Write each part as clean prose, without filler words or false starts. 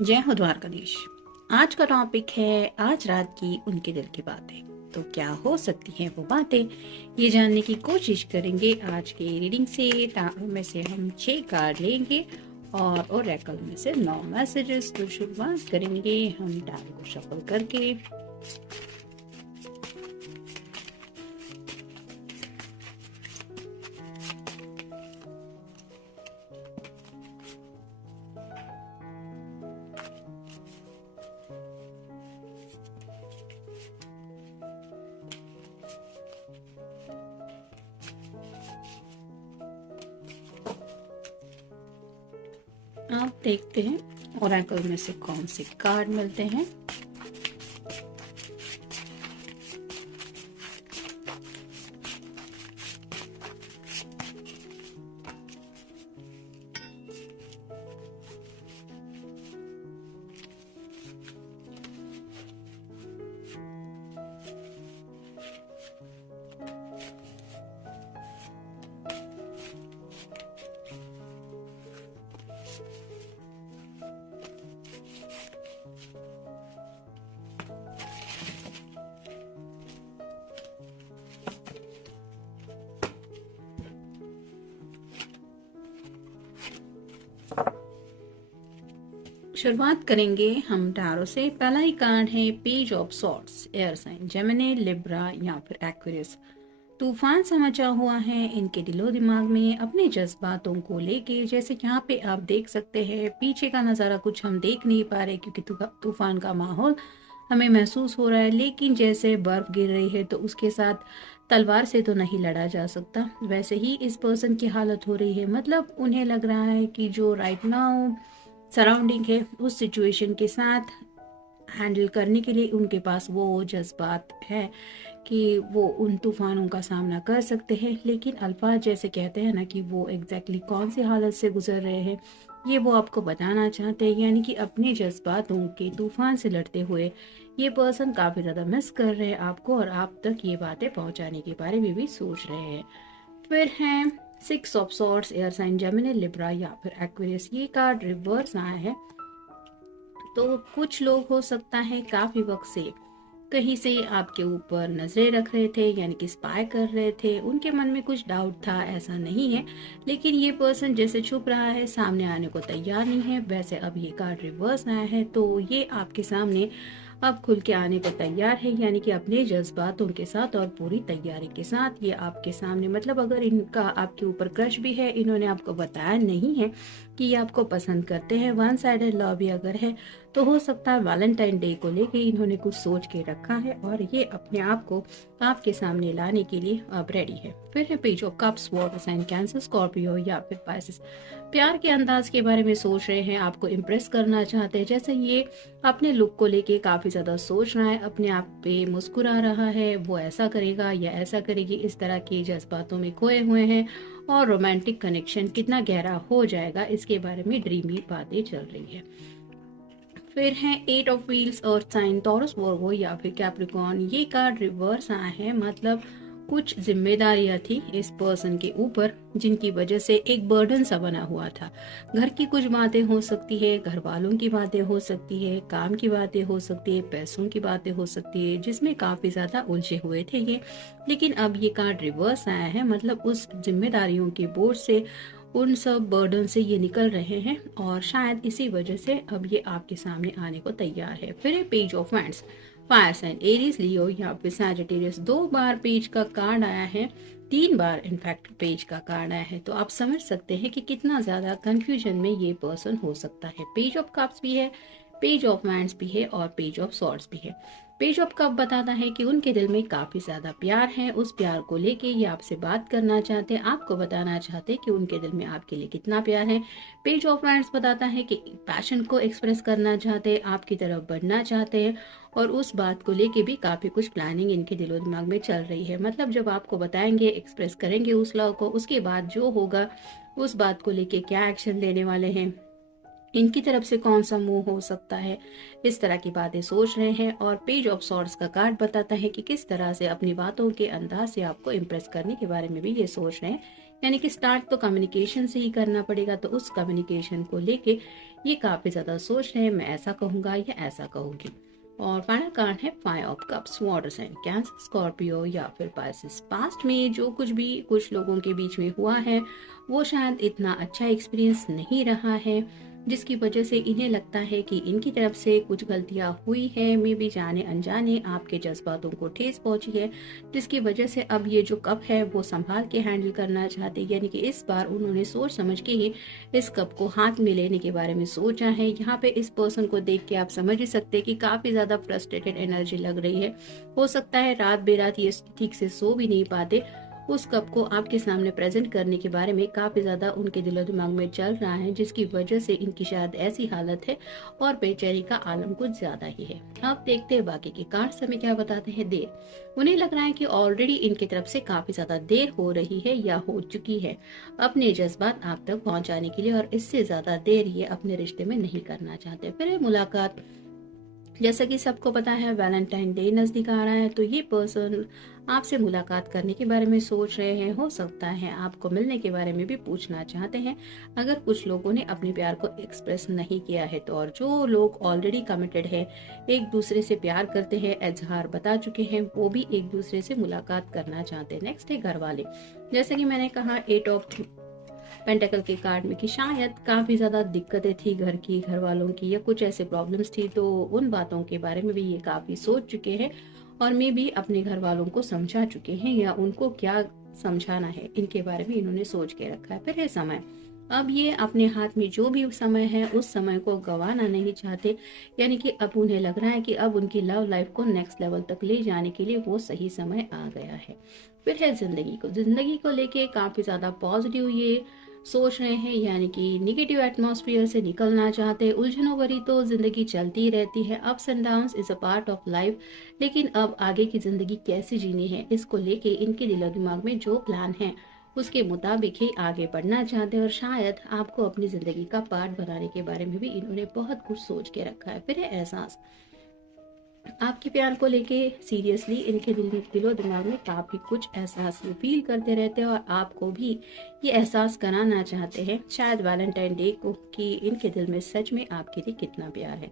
जय हो द्वारकाधीश। आज का टॉपिक है आज रात की उनके दिल की बातें। तो क्या हो सकती हैं वो बातें, ये जानने की कोशिश करेंगे आज के रीडिंग से। टारों में से हम 6 कार्ड लेंगे और ओरेकल में से 9 मैसेजेस। तो शुरुआत करेंगे हम टारों को शफल करके। आप देखते हैं ओरेकल में से कौन से कार्ड मिलते हैं। शुरुआत करेंगे हम टारो से। पहला ही कार्ड है page of swords. Air sign Gemini, Libra या फिर एक्वेरियस। तूफान सा मचा हुआ है इनके दिलो दिमाग में अपने जज्बातों को लेके। जैसे यहाँ पे आप देख सकते हैं, पीछे का नज़ारा कुछ हम देख नहीं पा रहे क्योंकि तूफान का माहौल हमें महसूस हो रहा है। लेकिन जैसे बर्फ गिर रही है तो उसके साथ तलवार से तो नहीं लड़ा जा सकता, वैसे ही इस पर्सन की हालत हो रही है। मतलब उन्हें लग रहा है कि जो राइट नाउ सराउंडिंग है उस सिचुएशन के साथ हैंडल करने के लिए उनके पास वो जज्बात है कि वो उन तूफानों का सामना कर सकते हैं। लेकिन अल्फाज जैसे कहते हैं ना कि वो एग्जैक्टली कौन सी हालत से गुजर रहे हैं ये वो आपको बताना चाहते हैं। यानी कि अपने जज्बातों के तूफान से लड़ते हुए ये पर्सन काफ़ी ज़्यादा मिस कर रहे हैं आपको और आप तक ये बातें पहुंचाने के बारे में भी सोच रहे हैं। फिर हैं 6 of swords. Air sign Gemini, Libra या फिर एक्वेरियस। ये कार्ड रिवर्स आया है। तो कुछ लोग हो सकता है काफी वक्त से कहीं से आपके ऊपर नजरें रख रहे थे, यानी कि स्पाई कर रहे थे। उनके मन में कुछ डाउट था, ऐसा नहीं है। लेकिन ये पर्सन जैसे छुप रहा है, सामने आने को तैयार नहीं है। वैसे अब ये कार्ड रिवर्स आया है तो ये आपके सामने अब खुल के आने को तैयार है, यानी कि अपने जज्बातों के साथ और पूरी तैयारी के साथ ये आपके सामने। मतलब अगर इनका आपके ऊपर क्रश भी है, इन्होंने आपको बताया नहीं है कि ये आपको पसंद करते हैं, वन साइडेड लव भी अगर है तो हो सकता है वैलेंटाइन डे को लेके इन्होंने कुछ सोच के रखा है और ये अपने आप को आपके सामने लाने के लिए अब रेडी है। फिर है page of cups. Water sign Cancer, Scorpio या फिर पाइसेस। प्यार के अंदाज के बारे में सोच रहे हैं, आपको इम्प्रेस करना चाहते हैं। जैसे ये अपने लुक को लेके काफी ज्यादा सोच रहा है, अपने आप पे मुस्कुरा रहा है, वो ऐसा करेगा या ऐसा करेगी, इस तरह के जज्बातों में खोए हुए हैं। और रोमांटिक कनेक्शन कितना गहरा हो जाएगा इसके बारे में ड्रीमी बातें चल रही है। फिर है 8 ऑफ व्हील्स और साइन टॉरस, वर्गो या फिर कैप्रिकॉर्न। ये कार्ड रिवर्स आया है। मतलब कुछ जिम्मेदारियां थी इस पर्सन के ऊपर जिनकी वजह से एक बर्डन सा बना हुआ था। घर की कुछ बातें हो सकती है, घर वालों की बातें हो सकती है, काम की बातें हो सकती है, पैसों की बातें हो सकती है, जिसमें काफी ज्यादा उलझे हुए थे ये। लेकिन अब ये कार्ड रिवर्स आया है। मतलब उस जिम्मेदारियों के बोझ से, उन सब बर्डन से ये निकल रहे हैं और शायद इसी वजह से अब ये आपके सामने आने को तैयार है। फिर page of wands. Fire sign Aries, Leo या फिर सैजिटेरियस। 2 बार पेज का कार्ड आया है, 3 बार इनफैक्ट पेज का कार्ड आया है। तो आप समझ सकते हैं कि कितना ज्यादा कंफ्यूजन में ये पर्सन हो सकता है। पेज ऑफ कप्स भी है, पेज ऑफ वैंड्स भी है और पेज ऑफ सॉर्ड्स भी है। पेज ऑफ कप बताता है कि उनके दिल में काफी ज्यादा प्यार है। उस प्यार को लेके ये आपसे बात करना चाहते हैं, आपको बताना चाहते हैं कि उनके दिल में आपके लिए कितना प्यार है। पेज ऑफ वैंड्स बताता है कि पैशन को एक्सप्रेस करना चाहते हैं, आपकी तरफ बढ़ना चाहते हैं और उस बात को लेके भी काफी कुछ प्लानिंग इनके दिलो दिमाग में चल रही है। मतलब जब आपको बताएंगे, एक्सप्रेस करेंगे उस लव को, उसके बाद जो होगा उस बात को लेके क्या एक्शन लेने वाले हैं, इनकी तरफ से कौन सा मूव हो सकता है, इस तरह की बातें सोच रहे हैं। और पेज ऑफ सॉर्ड्स का कार्ड बताता है कि किस तरह से अपनी बातों के अंदाज से आपको इम्प्रेस करने के बारे में भी ये सोच रहे हैं यानी कि स्टार्ट तो कम्युनिकेशन से ही करना पड़ेगा। तो उस कम्युनिकेशन को लेके ये काफी ज्यादा सोच रहे हैं, मैं ऐसा कहूंगा या ऐसा कहूंगी। और फाइनल कार्ड है 5 of cups, water sign Cancer, Scorpio या फिर पाइसेस। पास्ट में जो कुछ भी कुछ लोगों के बीच में हुआ है वो शायद इतना अच्छा एक्सपीरियंस नहीं रहा है, जिसकी वजह से इन्हें लगता है कि इनकी तरफ से कुछ गलतियां हुई है, मे भी जाने अनजाने आपके जज्बातों को ठेस पहुंची है, जिसकी वजह से अब ये जो कप है वो संभाल के हैंडल करना चाहते हैं। यानी कि इस बार उन्होंने सोच समझ के ही इस कप को हाथ में लेने के बारे में सोचा है। यहाँ पे इस पर्सन को देख के आप समझ ही सकते हैं कि काफी ज्यादा फ्रस्ट्रेटेड एनर्जी लग रही है। हो सकता है रात बेरात ये ठीक से सो भी नहीं पाते। उस कप को आपके सामने प्रेजेंट करने के बारे में काफी ज्यादा उनके दिलो दिमाग में चल रहा है, जिसकी वजह से इनकी शायद ऐसी हालत है और बेचैनी का आलम कुछ ज्यादा ही है। अब देखते हैं बाकी के कार्ड्स हमें क्या बताते हैं। देर, उन्हें लग रहा है कि ऑलरेडी इनकी तरफ से काफी ज्यादा देर हो रही है या हो चुकी है अपने जज्बात आप तक पहुंचाने के लिए, और इससे ज्यादा देर ये अपने रिश्ते में नहीं करना चाहते। फिर मुलाकात, जैसा कि सबको पता है वैलेंटाइन डे नजदीक आ रहा है, तो ये पर्सन आपसे मुलाकात करने के बारे में सोच रहे हैं। हो सकता है आपको मिलने के बारे में भी पूछना चाहते हैं, अगर कुछ लोगों ने अपने प्यार को एक्सप्रेस नहीं किया है तो। और जो लोग ऑलरेडी कमिटेड है, एक दूसरे से प्यार करते हैं, इजहार बता चुके हैं, वो भी एक दूसरे से मुलाकात करना चाहते हैं। नेक्स्ट है घर वाले, जैसे कि मैंने कहा 8 ऑफ पेंटेकल के कार्ड में कि शायद काफी ज्यादा दिक्कतें थी घर की, घर वालों की, या कुछ ऐसे प्रॉब्लम्स थी, तो उन बातों के बारे में भी ये काफी सोच चुके हैं और मे भी अपने घर वालों को समझा चुके हैं, या उनको क्या समझाना है इनके बारे में इन्होंने सोच के रखा है। फिर है समय, अब ये अपने हाथ में जो भी समय है उस समय को गंवाना नहीं चाहते, यानी कि अब उन्हें लग रहा है कि अब उनकी लव लाइफ को नेक्स्ट लेवल तक ले जाने के लिए वो सही समय आ गया है। फिर है जिंदगी को लेके काफी ज्यादा पॉजिटिव ये सोच रहे हैं, यानी कि निगेटिव एटमॉस्फेयर से निकलना चाहते हैं। उलझनों भरी तो जिंदगी चलती रहती है, ups and downs is a part of life, लेकिन अब आगे की जिंदगी कैसे जीनी है इसको लेके इनके दिलो दिमाग में जो प्लान है उसके मुताबिक ही आगे बढ़ना चाहते हैं, और शायद आपको अपनी जिंदगी का पार्ट बनाने के बारे में भी इन्होंने बहुत कुछ सोच के रखा है। फिर है एहसास, आपके प्यार को लेके सीरियसली इनके दिलो दिमाग में काफी कुछ एहसास ये फील करते रहते हैं, और आपको भी ये एहसास कराना चाहते हैं शायद वैलेंटाइन डे को कि इनके दिल में सच में आपके लिए कितना प्यार है।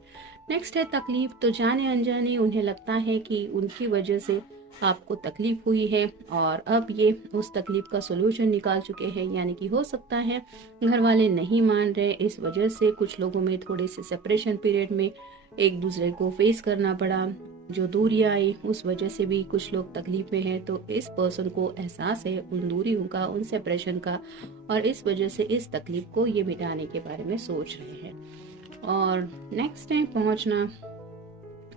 नेक्स्ट है तकलीफ, तो जाने अनजाने उन्हें लगता है कि उनकी वजह से आपको तकलीफ हुई है, और अब ये उस तकलीफ का सोल्यूशन निकाल चुके हैं। यानी कि हो सकता है घर वाले नहीं मान रहे, इस वजह से कुछ लोगों में थोड़े से सेपरेशन पीरियड में एक दूसरे को फेस करना पड़ा, जो दूरियां आई उस वजह से भी कुछ लोग तकलीफ में हैं। तो इस पर्सन को एहसास है उन दूरियों का, उन सेपरेशन का, और इस वजह से इस तकलीफ को ये मिटाने के बारे में सोच रहे हैं। और नेक्स्ट है पहुंचना,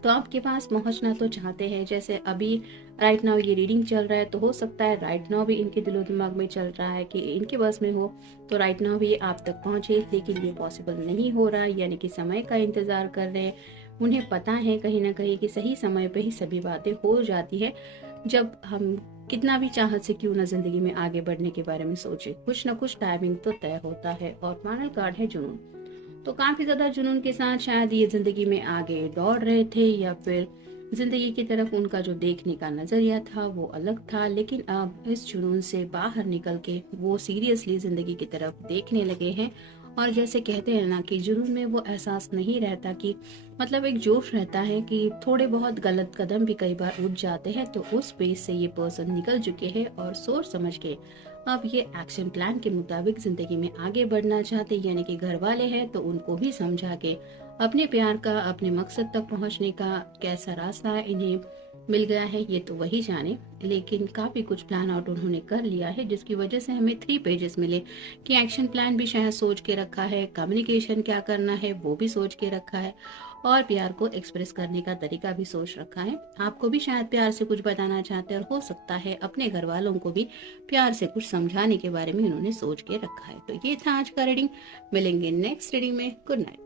तो आपके पास पहुंचना तो चाहते हैं, जैसे अभी राइट नाउ ये रीडिंग चल रहा है तो हो सकता है राइट नाउ भी इनके दिलो दिमाग में चल रहा है कि इनके बस में हो तो राइट नाउ भी ये आप तक पहुंचे, लेकिन ये पॉसिबल नहीं हो रहा, यानी कि समय का इंतजार कर रहे हैं। उन्हें पता है कहीं ना कहीं कि सही समय पे ही सभी बातें हो जाती है, जब हम कितना भी चाहत से क्यों ना जिंदगी में आगे बढ़ने के बारे में सोचे, कुछ ना कुछ टाइमिंग तो तय होता है। और फाइनल कार्ड है जुनून, तो काफी ज्यादा जुनून के साथ शायद ये जिंदगी में आगे दौड़ रहे थे, या फिर जिंदगी की तरफ उनका जो देखने का नजरिया था वो अलग था, लेकिन अब इस जुनून से बाहर निकल के वो सीरियसली जिंदगी की तरफ देखने लगे हैं। और जैसे कहते हैं ना कि जुनून में वो एहसास नहीं रहता, कि मतलब एक जोश रहता है कि थोड़े बहुत गलत कदम भी कई बार उठ जाते हैं, तो उस पेस से ये पर्सन निकल चुके हैं और सोच समझ के अब ये एक्शन प्लान के मुताबिक जिंदगी में आगे बढ़ना चाहते, यानी कि घर वाले हैं तो उनको भी समझा के अपने प्यार का, अपने मकसद तक पहुंचने का कैसा रास्ता इन्हें मिल गया है ये तो वही जाने, लेकिन काफी कुछ प्लान आउट उन्होंने कर लिया है, जिसकी वजह से हमें 3 पेजेस मिले कि एक्शन प्लान भी शायद सोच के रखा है, कम्युनिकेशन क्या करना है वो भी सोच के रखा है, और प्यार को एक्सप्रेस करने का तरीका भी सोच रखा है। आपको भी शायद प्यार से कुछ बताना चाहते हैं, और हो सकता है अपने घर वालों को भी प्यार से कुछ समझाने के बारे में उन्होंने सोच के रखा है। तो ये था आज का रीडिंग, मिलेंगे नेक्स्ट रीडिंग में। Good night.